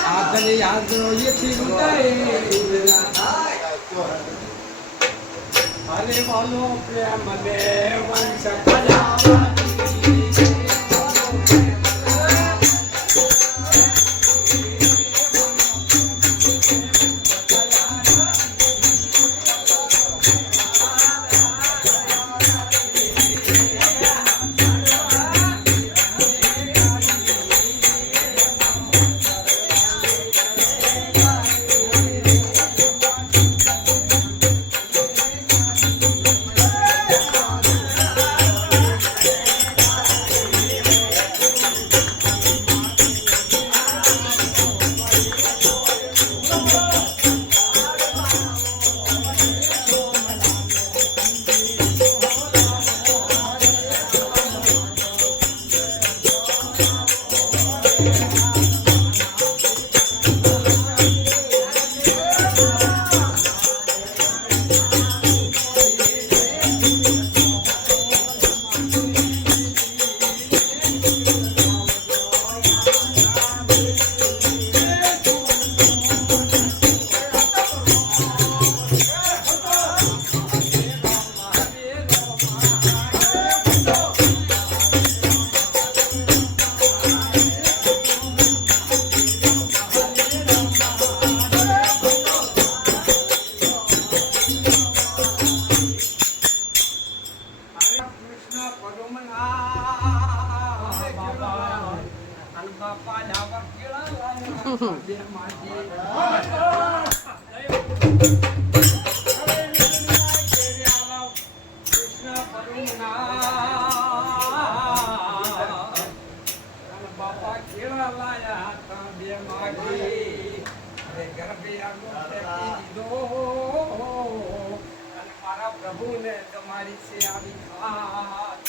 સાધન યાદ એથી ઉડાય અરે બોલો પ્રેમ ને વંશ પ્રભુ ને તમારી છે આવી ખાત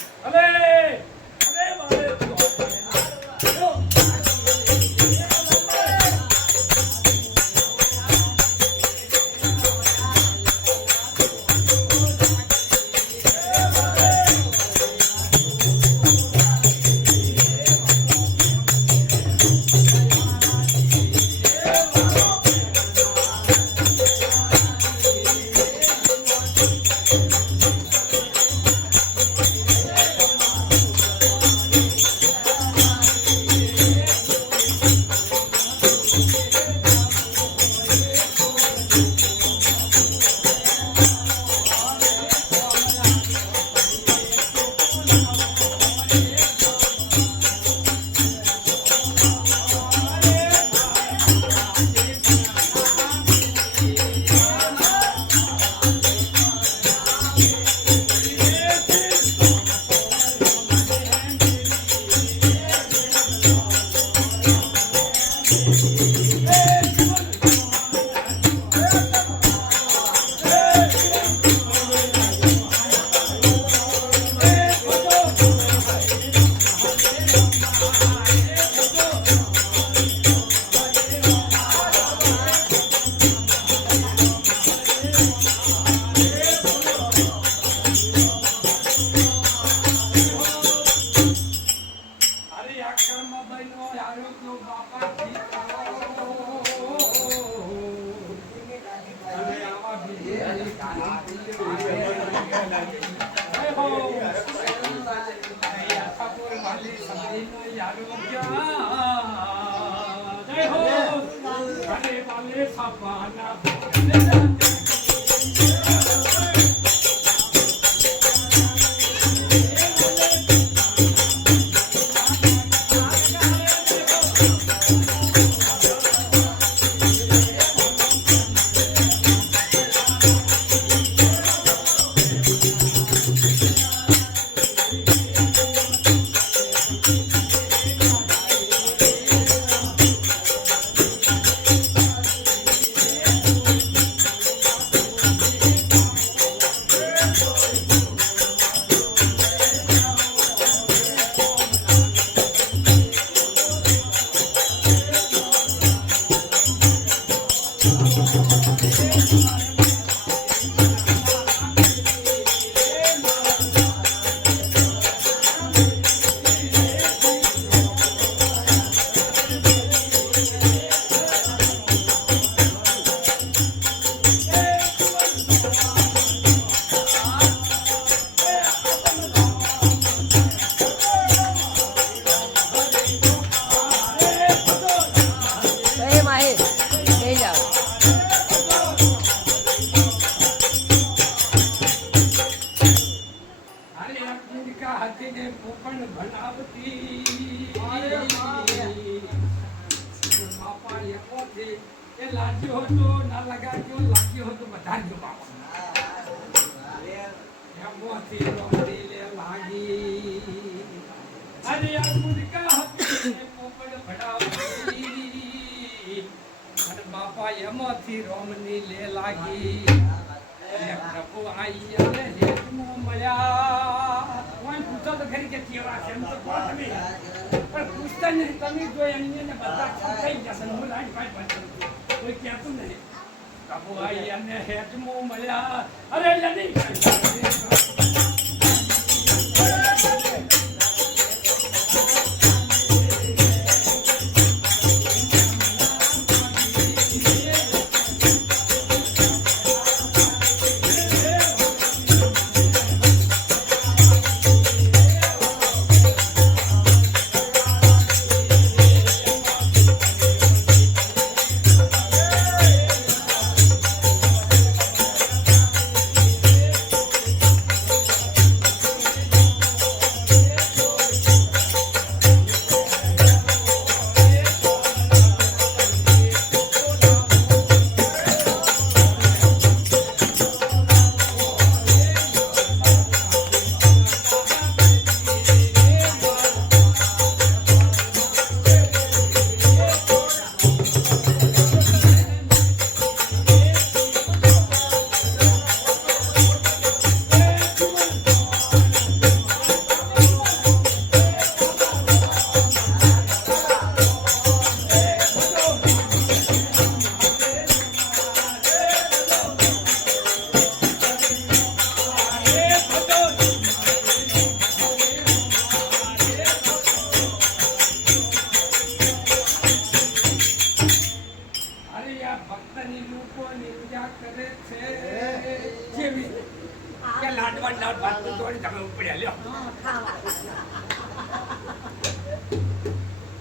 લાગ્યો હતો ના લગાડ્યો લાગ્યો હતો વધારજો બાપા એમોથી રોમડી લે લાગી અરે આ મુદકા હતી પોપડ ભડાવી અને બાપા એમાંથી રોમની લે લાગી એ પ્રભુ આઈ અને હેતમાં મળ્યા કોઈ પૂછો તો ખરી કે કેવા છે એમ તો કહો તમે પણ પૂછતા નહીં તમે જો એમને ને બધા થઈ જશે હું લાઈન પાઈ પાછળ કોઈ કહેતું નહીં પ્રભુ આઈ અને હેતમાં મળ્યા અરે લડી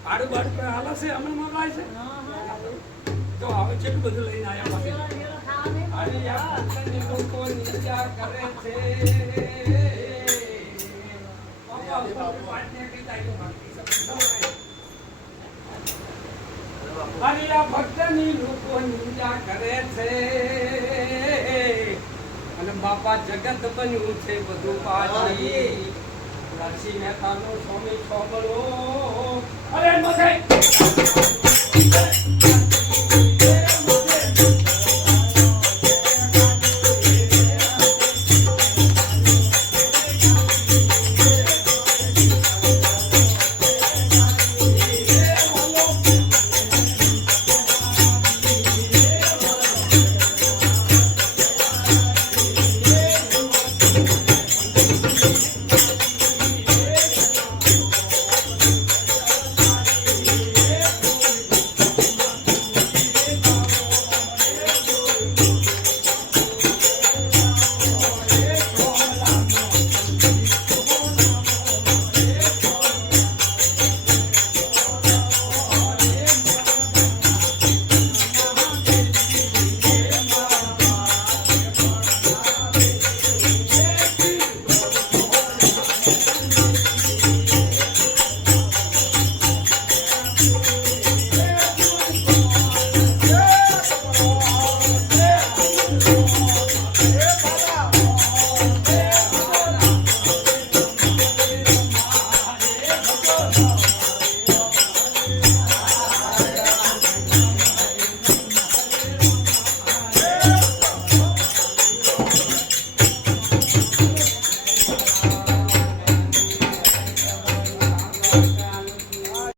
આડું બાડું કોઈ હાલ છે હમણાં મગાય છે તો હવે કેટલું બધું લઈને આવ્યા પાછી અરે યાર ભક્તની લોકો નિંદા કરે છે અરે આ ભક્તની લોકો નિંદા કરે છે અને બાપા જગત બન્યું છે બધું પાછી નરસિંહ મહેતાનો સ્વામી છોબડો અરે મથે